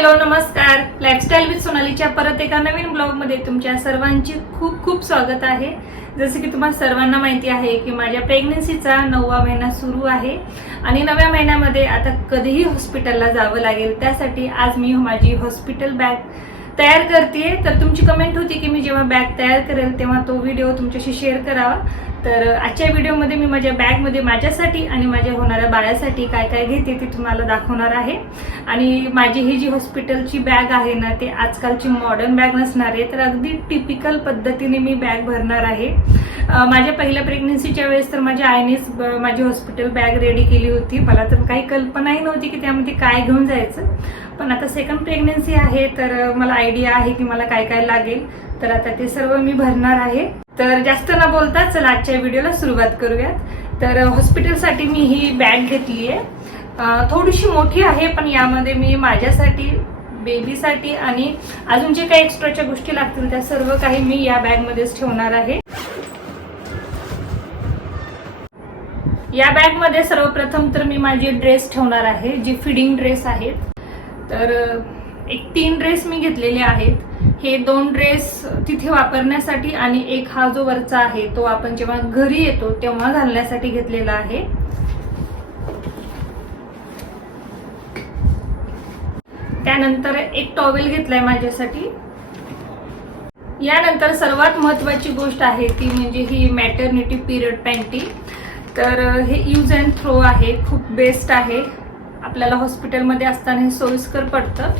Hello नमस्कार. Lifestyle with सोनालीच्या परत एका नवीन ब्लॉगमध्ये तुमच्या सर्वांची खूप खूप स्वागत आहे. जसं की तुम्हाला सर्वांना माहिती आहे की माझ्या प्रेग्नन्सीचा नववा महिना सुरू आहे आणि नव्या महिन्यामध्ये आता कधीही हॉस्पिटलला जावं लागेल. त्यासाठी आज मी माझी हॉस्पिटल बॅग तयार करते तर तुमची कमेंट होती की मी जेव्हा बॅग तयार करेल तेव्हा तो व्हिडिओ तुमच्याशी शेअर करावा. तर आजच्या व्हिडिओमध्ये मी माझ्या बॅगमध्ये माझ्यासाठी आणि माझ्या होणाऱ्या बाळासाठी काय काय घेते ते तुम्हाला दाखवणार आहे. आणि माझी ही जी हॉस्पिटलची बॅग आहे ना ते आजकालची मॉडर्न बॅग नसणार आहे तर अगदी टिपिकल पद्धतीने मी बॅग भरणार आहे. माझ्या पहिल्या प्रेग्नन्सीच्या वेळेस तर माझ्या आईनेच माझी हॉस्पिटल बॅग रेडी केली होती. मला तर काही कल्पनाही नव्हती की त्यामध्ये काय घेऊन जायचं. पण आता सेकंड प्रेग्नन्सी आहे तर मला आयडिया आहे की मला काय काय लागेल. तर आता ते सर्व मी भरणार आहे. तर जास्त न बोलता चला आजच्या व्हिडिओला सुरुवात करूयात. तर हॉस्पिटलसाठी मी ही बॅग घेतली आहे थोडीशी मोठी आहे पण यामध्ये मी माझ्यासाठी बेबीसाठी आणि अजून जे काही एक्स्ट्राच्या गोष्टी लागतील त्या सर्व काही मी या बॅगमध्येच ठेवणार आहे. या बॅगमध्ये सर्वप्रथम तर मी माझी ड्रेस ठेवणार आहे जी फिडिंग ड्रेस आहेत तर एक तीन ड्रेस मी घेतलेले आहेत. हे दोन ड्रेस तिथे वापरण्यासाठी आणि एक हा जो वरचा आहे तो आपण जेव्हा घरी येतो तेव्हा घालण्यासाठी घेतलेला आहे. त्यानंतर एक टॉवेल घेतलाय माझ्यासाठी. यानंतर सर्वात महत्वाची गोष्ट आहे ती म्हणजे ही मॅटर्निटी पिरियड पॅन्टी तर हे यूज अँड थ्रो आहे खूप बेस्ट आहे. आपल्याला हॉस्पिटलमध्ये असताना हे सोयीस्कर पडतं.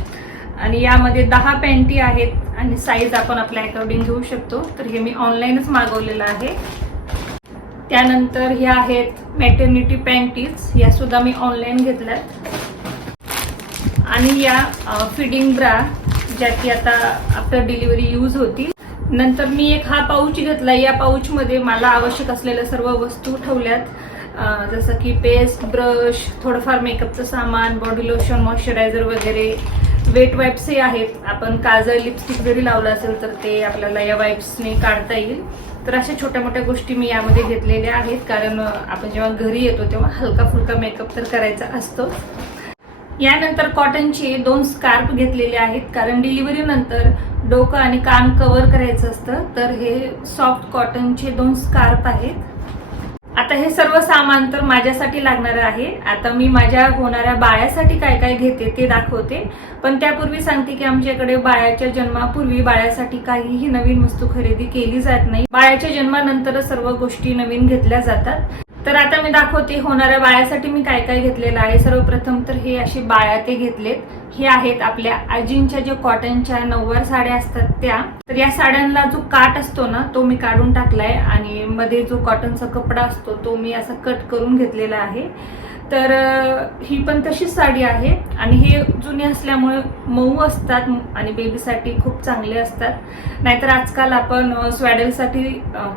आणि यामध्ये दहा पॅन्टी आहेत आणि साईज आपण आपल्या अकॉर्डिंग घेऊ शकतो. तर हे मी ऑनलाईनच मागवलेलं आहे. त्यानंतर ह्या आहेत मॅटर्निटी पॅन्टीज या सुद्धा मी ऑनलाईन घेतल्यात. आणि या फिडिंग ब्रा ज्या की आता आफ्टर डिलिव्हरी यूज होती. नंतर मी एक हा पाऊच घेतला. या पाऊचमध्ये मला आवश्यक असलेल्या सर्व वस्तू ठेवल्यात. जसं की पेस्ट ब्रश थोडंफार मेकअपचं सामान बॉडी लोशन मॉइश्चरायझर वगैरे. वेट वाईप्सही आहेत. आपण काजळ लिपस्टिक जरी लावलं असेल तर ते आपल्याला या वाईप्सने काढता येईल. तर अशा छोट्या मोठ्या गोष्टी मी यामध्ये घेतलेल्या आहेत. कारण आपण जेव्हा घरी येतो तेव्हा हलका फुलका मेकअप तर करायचा असतो. यानंतर कॉटनचे दोन स्कार्फ घेतलेले आहेत. कारण डिलिव्हरीनंतर डोकं आणि कान कव्हर करायचं असतं. तर हे सॉफ्ट कॉटनचे दोन स्कार्फ आहेत. आता हे सर्व सामान तर माझ्यासाठी लागणार आहे. आता मी माझ्या होणाऱ्या बाळ्यासाठी काय काय घेते ते दाखवते. पण त्यापूर्वी सांगते की आमच्याकडे बाळाच्या जन्मापूर्वी बाळासाठी काहीही नवीन वस्तू खरेदी केली जात नाही. बाळाच्या जन्मानंतर सर्व गोष्टी नवीन घेतल्या जातात. तर आता मी दाखवते होणाऱ्या बाळासाठी मी काय काय घेतलेलं आहे. सर्वप्रथम तर हे असे बाळाते घेतलेत. हे आहेत आपल्या आजींच्या ज्या कॉटनच्या नऊवार साड्या असतात त्या. तर या साड्यांना जो काट असतो ना तो मी काढून टाकलाय आणि मध्ये जो कॉटनचा कपडा असतो तो मी असा कट करून घेतलेला आहे. तर ही पण तशीच साडी आहे. आणि हे जुने असल्यामुळे मऊ असतात आणि बेबीसाठी खूप चांगले असतात. नाहीतर आजकाल आपण स्वॅडलसाठी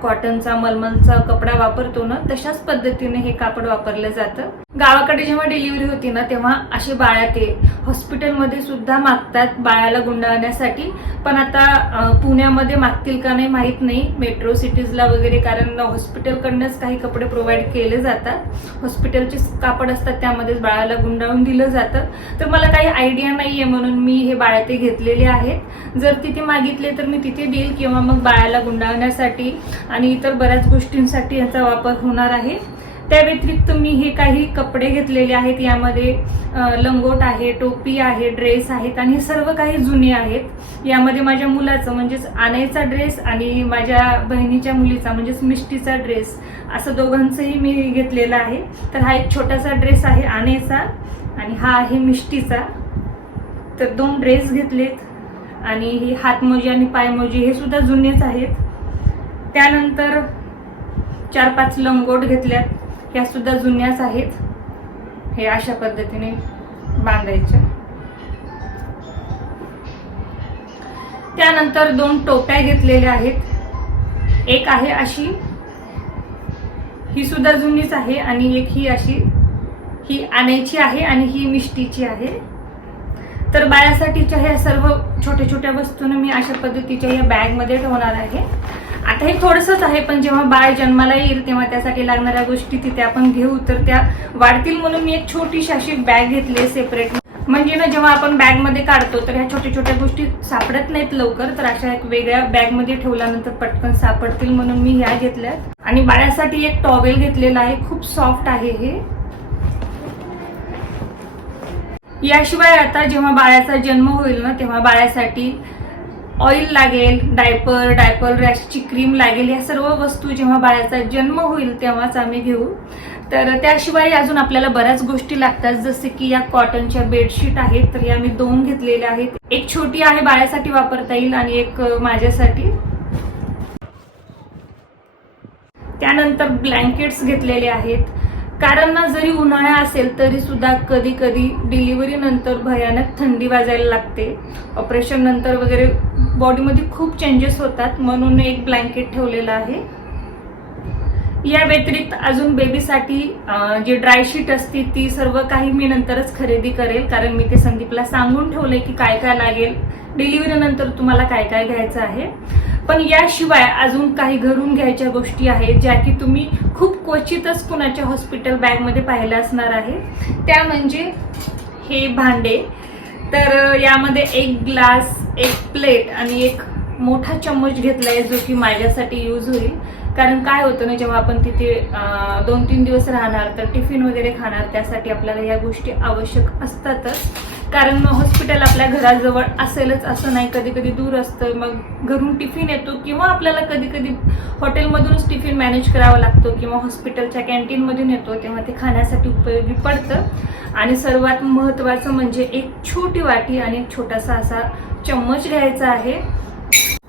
कॉटनचा मलमलचा कपडा वापरतो ना तशाच पद्धतीने हे कापड वापरलं जातं. गावाकडे जेव्हा डिलिव्हरी होती ना तेव्हा असे बाळाते हॉस्पिटलमध्ये सुद्धा मागतात बाळाला गुंडाळण्यासाठी. पण आता पुण्यामध्ये मागतील का नाही माहीत नाही. मेट्रो सिटीजला वगैरे कारण हॉस्पिटलकडनंच काही कपडे प्रोव्हाइड केले जातात. हॉस्पिटलचे कापड असतात त्यामध्येच बाळाला गुंडाळून दिलं जातं. तर मला काही आयडिया नाही आहे म्हणून मी हे बाळाते घेतलेले आहेत. जर तिथे मागितले तर मी तिथे देईल किंवा मग बाळाला गुंडाळण्यासाठी आणि इतर बऱ्याच गोष्टींसाठी याचा वापर होणार आहे. त्या व्यतिरिक्त मी हे काही कपडे घेतलेले आहेत. यामध्ये लंगोट आहे टोपी आहे ड्रेस आहेत आणि हे सर्व काही जुने आहेत. यामध्ये माझ्या मुलाचं म्हणजेच आणायचा ड्रेस आणि माझ्या बहिणीच्या मुलीचा म्हणजेच मिष्टीचा ड्रेस असं दोघांचंही मी घेतलेलं आहे. तर हा एक छोटासा ड्रेस आहे आणायचा आणि हा आहे मिष्टीचा. तर दोन ड्रेस घेतलेत आणि ही हातमोजी आणि पायमोजी हे सुद्धा जुनेच आहेत. त्यानंतर चार पाच लंगोट घेतल्यात. ह्या सुद्धा जुन्याच आहेत. हे अशा पद्धतीने बांधायच्या त्यानंतर दोन टोप्या घेतलेल्या आहेत. एक आहे अशी. ही सुद्धा जुनीच आहे आणि एक ही अशी. ही आणायची आहे आणि ही मिष्टीची आहे. तर बाळासाठीच्या ह्या सर्व छोट्या छोट्या वस्तूंना मी अशा पद्धतीच्या या बॅगमध्ये ठेवणार आहे. आता हे थोडंसंच आहे पण जेव्हा बाळ जन्माला येईल तेव्हा त्यासाठी लागणाऱ्या गोष्टी तिथे आपण घेऊ तर त्या वाढतील म्हणून मी एक छोटीशी अशी बॅग घेतली सेपरेट म्हणजे ना जेव्हा आपण बॅगमध्ये काढतो तर ह्या छोट्या छोट्या गोष्टी सापडत नाहीत लवकर तर अशा एक वेगळ्या बॅगमध्ये ठेवल्यानंतर पटकन सापडतील म्हणून मी ह्या घेतल्यात. आणि बाळासाठी एक टॉवेल घेतलेला आहे खूप सॉफ्ट आहे हे. याशिवाय आता जेव्हा बाळाचा जन्म होईल ना तेव्हा बाळासाठी ऑइल लागेल डायपर डायपर रॅशची क्रीम लागेल या सर्व वस्तू जेव्हा बाळाचा जन्म होईल तेव्हाच आम्ही घेऊ. तर त्याशिवाय अजून आपल्याला बऱ्याच गोष्टी लागतात जसे की या कॉटनच्या बेडशीट आहेत तर या मी दोन घेतलेल्या आहेत. एक छोटी आहे बाळासाठी वापरता येईल आणि एक माझ्यासाठी. त्यानंतर ब्लँकेट्स घेतलेले आहेत. कारण ना जरी उन्हाळा असेल तरी सुद्धा कधी कधी डिलिव्हरी नंतर भयानक थंडी वाजायला लागते. ऑपरेशन नंतर वगैरे बॉडीमध्ये खूप चेंजेस होतात म्हणून एक ब्लँकेट ठेवलेलं आहे. या व्यतिरिक्त अजून बेबीसाठी जी ड्रायशीट असते ती सर्व काही मी नंतरच खरेदी करेल कारण मी ते संदीपला सांगून ठेवलंय की काय काय लागेल. डिलिव्हरी नंतर तुम्हाला काय काय घ्यायचं आहे. पण याशिवाय अजून काही घरून घ्यायच्या गोष्टी आहेत ज्या की तुम्ही खूप क्वचितच कुणाच्या हॉस्पिटल बॅगमध्ये पाहिल्या असणार आहे. त्या म्हणजे हे भांडे. तर यामध्ये एक ग्लास एक प्लेट आणि एक मोठा चम्मच घेतलाय जो की माझ्यासाठी यूज होईल. कारण काय होतं ना जेव्हा आपण तिथे दोन तीन दिवस राहणार तर टिफिन वगैरे खाणार त्यासाठी आपल्याला या गोष्टी आवश्यक असतातच. कारण हॉस्पिटल आपल्या घराजवळ असेलच असं नाही. कधी कधी दूर असतं. मग घरून टिफिन येतो किंवा आपल्याला कधी कधी हॉटेलमधूनच टिफिन मॅनेज करावा लागतो किंवा हॉस्पिटलच्या कॅन्टीनमधून येतो तेव्हा ते खाण्यासाठी उपयोगी पडतं. आणि सर्वात महत्त्वाचं म्हणजे एक छोटी वाटी आणि एक छोटासा असा चम्मच घ्यायचा आहे.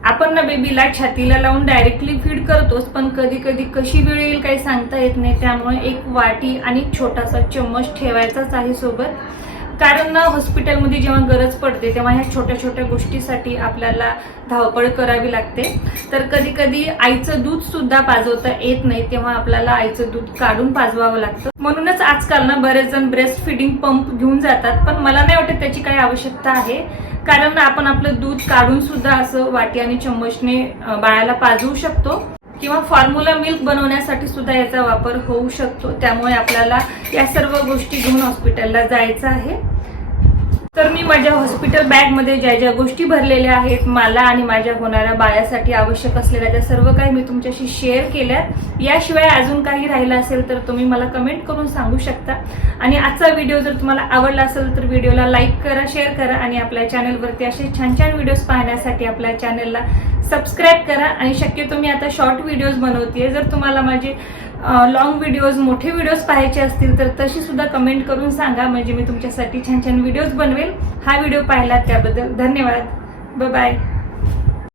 आपण ना बेबीला छातीला लावून डायरेक्टली फीड करतोच पण कधी कधी कशी वेळ येईल काही सांगता येत नाही. त्यामुळे एक वाटी आणि छोटासा चम्मच ठेवायचाच आहे सोबत. कारण ना हॉस्पिटलमध्ये जेव्हा गरज पडते तेव्हा ह्या छोट्या छोट्या गोष्टीसाठी आपल्याला धावपळ करावी लागते. तर कधी कधी आईचं दूध सुद्धा पाजवता येत नाही तेव्हा आपल्याला आईचं दूध काढून पाजवावं लागतं. म्हणूनच आजकाल ना बरेच जण ब्रेस्ट फिडिंग पंप घेऊन जातात पण मला नाही वाटत त्याची काही आवश्यकता आहे. कारण आपण आपलं दूध काढून सुद्धा असं वाटी आणि चम्मचने बाळाला पाजवू शकतो. किंवा फॉर्म्युला मिल्क बनवण्यासाठी सुद्धा याचा वापर होऊ शकतो. त्यामुळे आपल्याला या सर्व गोष्टी घेऊन हॉस्पिटलला जायचं आहे. तर मी माझ्या हॉस्पिटल बॅगमध्ये ज्या ज्या गोष्टी भरलेल्या आहेत मला आणि माझ्या होणाऱ्या बाळासाठी आवश्यक असलेल्या त्या सर्व काही मी तुमच्याशी शेअर केल्यात याशिवाय अजून काही राहिलं असेल तर तुम्ही मला कमेंट करून सांगू शकता. आणि आजचा व्हिडिओ जर तुम्हाला आवडला असेल तर व्हिडिओला लाईक करा शेअर करा आणि आपल्या चॅनलवरती असे छान छान व्हिडिओज पाहण्यासाठी आपल्या चॅनलला सबस्क्राईब करा. आणि शक्यतो मी आता शॉर्ट व्हिडिओज बनवते जर तुम्हाला माझे लॉंग व्हिडिओज मोठे व्हिडिओज पाहायचे असतील तर तशी सुद्धा कमेंट करून सांगा. म्हणजे मी तुमच्यासाठी छान छान व्हिडिओज बनवेल. हा व्हिडिओ पाहिला त्याबद्दल धन्यवाद. बाय